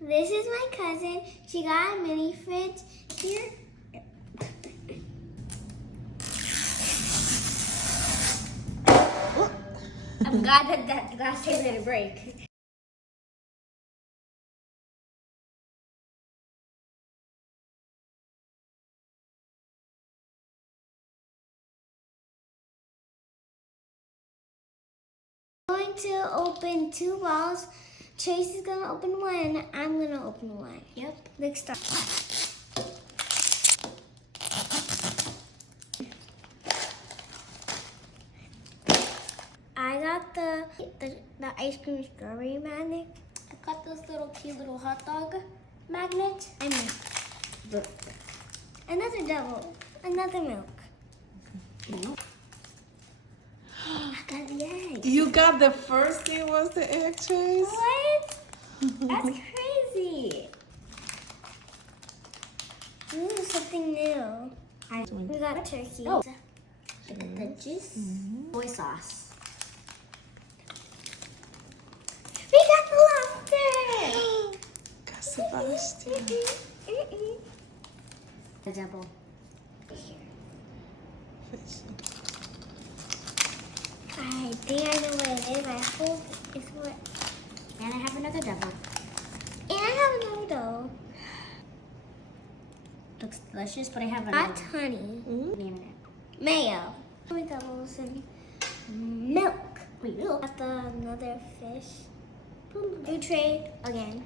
This is my cousin. She got a mini fridge here. I'm glad that glass table didn't break. I'm going to open 2 balls. Chayce is gonna open one. I'm gonna open one. Yep. Let's start. I got the ice cream strawberry magnet. I got this cute little hot dog magnet. And milk. Another double. Another milk. Milk. I got the egg. You got the first thing was the egg, Chayce? What? That's crazy. Ooh, something new. We got turkey. Oh. Look at the juice. Soy sauce. We got the lobster. Got Sebastian. The double. Here. I think I know what it is. I hope it's what. And I have another double. And I have another double. Looks delicious, but I have another. Hot honey. Mayo. Three doubles and milk. Wait, milk. Got another fish. New tray again.